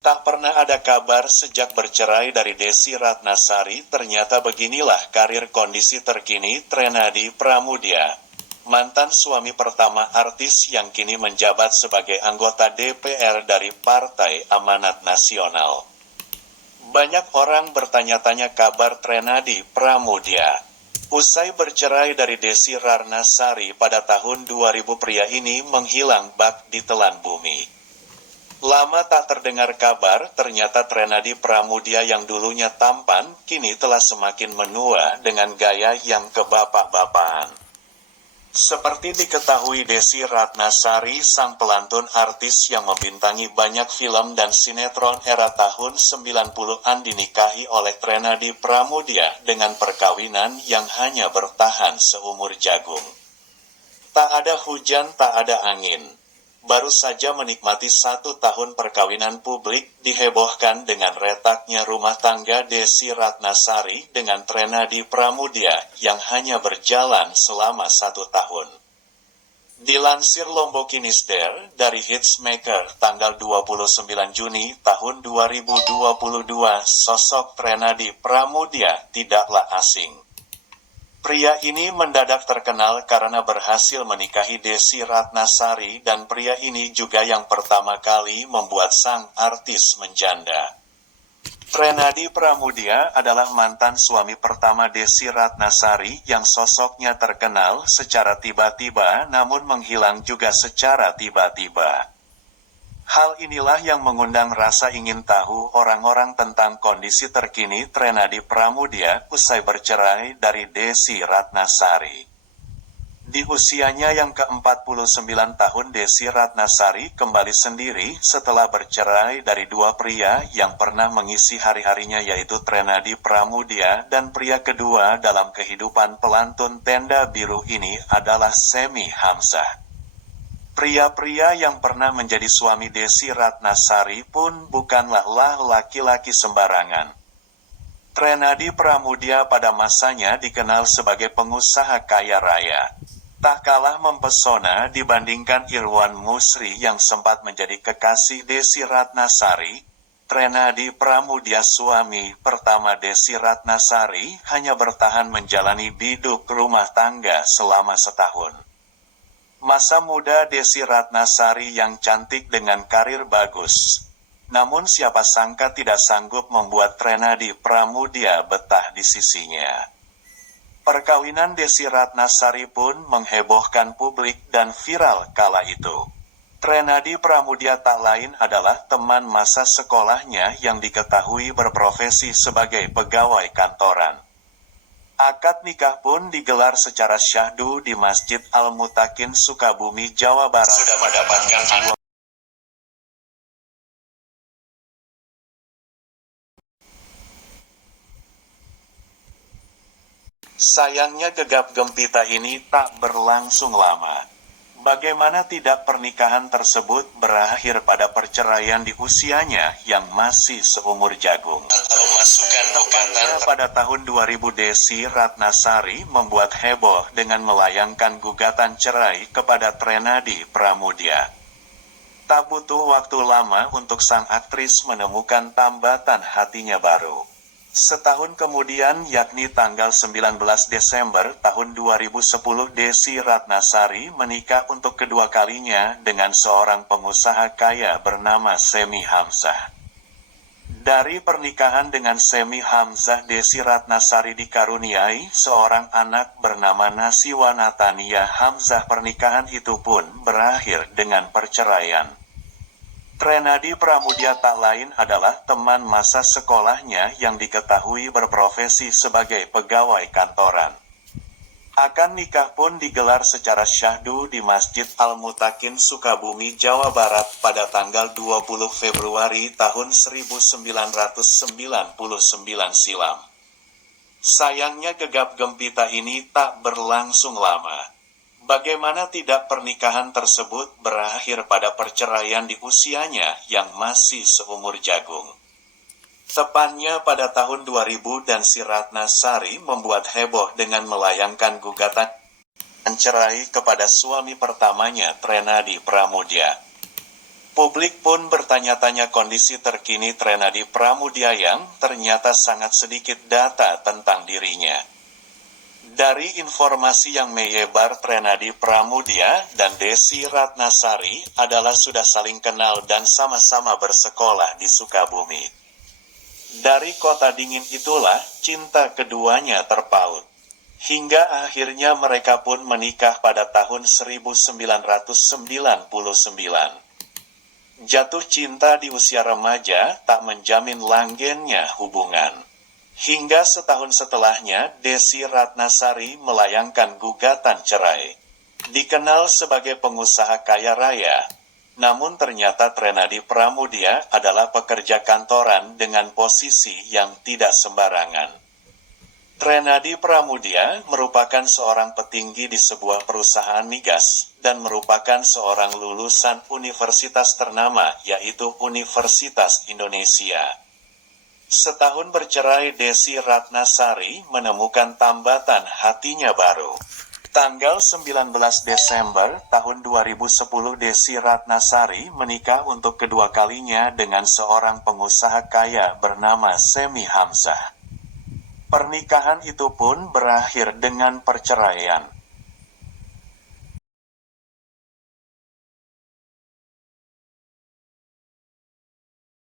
Tak pernah ada kabar sejak bercerai dari Desy Ratnasari, ternyata beginilah karir kondisi terkini Trenady Pramudia. Mantan suami pertama artis yang kini menjabat sebagai anggota DPR dari Partai Amanat Nasional. Banyak orang bertanya-tanya kabar Trenady Pramudia. Usai bercerai dari Desy Ratnasari pada tahun 2000, pria ini menghilang bak ditelan bumi. Lama tak terdengar kabar, ternyata Trenady Pramudia yang dulunya tampan, kini telah semakin menua dengan gaya yang kebapak-bapakan. Seperti diketahui, Desy Ratnasari, sang pelantun artis yang membintangi banyak film dan sinetron era tahun 90-an, dinikahi oleh Trenady Pramudia dengan perkawinan yang hanya bertahan seumur jagung. Tak ada hujan, tak ada angin. Baru saja menikmati 1 tahun perkawinan, publik dihebohkan dengan retaknya rumah tangga Desy Ratnasari dengan Trenady Pramudia yang hanya berjalan selama 1 tahun. Dilansir Lombok-Newsday dari Hitsmaker tanggal 29 Juni tahun 2022, sosok Trenady Pramudia tidaklah asing. Pria ini mendadak terkenal karena berhasil menikahi Desy Ratnasari, dan pria ini juga yang pertama kali membuat sang artis menjanda. Trenady Pramudia adalah mantan suami pertama Desy Ratnasari yang sosoknya terkenal secara tiba-tiba namun menghilang juga secara tiba-tiba. Hal inilah yang mengundang rasa ingin tahu orang-orang tentang kondisi terkini Trenady Pramudia usai bercerai dari Desy Ratnasari. Di usianya yang ke-49 tahun, Desy Ratnasari kembali sendiri setelah bercerai dari 2 pria yang pernah mengisi hari-harinya, yaitu Trenady Pramudia, dan pria kedua dalam kehidupan pelantun tenda biru ini adalah Semi Hamzah. Pria-pria yang pernah menjadi suami Desy Ratnasari pun bukanlah laki-laki sembarangan. Trenady Pramudia pada masanya dikenal sebagai pengusaha kaya raya. Tak kalah mempesona dibandingkan Irwan Musri yang sempat menjadi kekasih Desy Ratnasari. Trenady Pramudia, suami pertama Desy Ratnasari, hanya bertahan menjalani biduk rumah tangga selama setahun. Masa muda Desy Ratnasari yang cantik dengan karir bagus. Namun siapa sangka tidak sanggup membuat Trenady Pramudia betah di sisinya. Perkawinan Desy Ratnasari pun menghebohkan publik dan viral kala itu. Trenady Pramudia tak lain adalah teman masa sekolahnya yang diketahui berprofesi sebagai pegawai kantoran. Akad nikah pun digelar secara syahdu di Masjid Al-Mutakin, Sukabumi, Jawa Barat. Sudah mendapatkan Sayangnya gegap gempita ini tak berlangsung lama. Bagaimana tidak, pernikahan tersebut berakhir pada perceraian di usianya yang masih seumur jagung. Tepatnya pada tahun 2000, Desy Ratnasari membuat heboh dengan melayangkan gugatan cerai kepada Trenady Pramudia. Tak butuh waktu lama untuk sang aktris menemukan tambatan hatinya baru. Setahun kemudian, yakni tanggal 19 Desember tahun 2010, Desy Ratnasari menikah untuk kedua kalinya dengan seorang pengusaha kaya bernama Semi Hamzah. Dari pernikahan dengan Semi Hamzah, Desy Ratnasari dikaruniai seorang anak bernama Nasiwa Natania Hamzah. Pernikahan itu pun berakhir dengan perceraian. Trenady Pramudia tak lain adalah teman masa sekolahnya yang diketahui berprofesi sebagai pegawai kantoran. Akad nikah pun digelar secara syahdu di Masjid Al-Mutakin, Sukabumi, Jawa Barat pada tanggal 20 Februari tahun 1999 silam. Sayangnya gegap gempita ini tak berlangsung lama. Bagaimana tidak, pernikahan tersebut berakhir pada perceraian di usianya yang masih seumur jagung. Tepatnya pada tahun 2000, dan Desy Ratnasari membuat heboh dengan melayangkan gugatan cerai kepada suami pertamanya, Trenady Pramudia. Publik pun bertanya-tanya kondisi terkini Trenady Pramudia yang ternyata sangat sedikit data tentang dirinya. Dari informasi yang menyebar, Trenady Pramudia dan Desi Ratnasari adalah sudah saling kenal dan sama-sama bersekolah di Sukabumi. Dari kota dingin itulah cinta keduanya terpaut. Hingga akhirnya mereka pun menikah pada tahun 1999. Jatuh cinta di usia remaja tak menjamin langgengnya hubungan. Hingga setahun setelahnya, Desi Ratnasari melayangkan gugatan cerai. Dikenal sebagai pengusaha kaya raya, namun ternyata Trenady Pramudia adalah pekerja kantoran dengan posisi yang tidak sembarangan. Trenady Pramudia merupakan seorang petinggi di sebuah perusahaan migas, dan merupakan seorang lulusan universitas ternama, yaitu Universitas Indonesia. Setahun bercerai, Desi Ratnasari menemukan tambatan hatinya baru. Tanggal 19 Desember tahun 2010, Desi Ratnasari menikah untuk kedua kalinya dengan seorang pengusaha kaya bernama Semi Hamzah. Pernikahan itu pun berakhir dengan perceraian.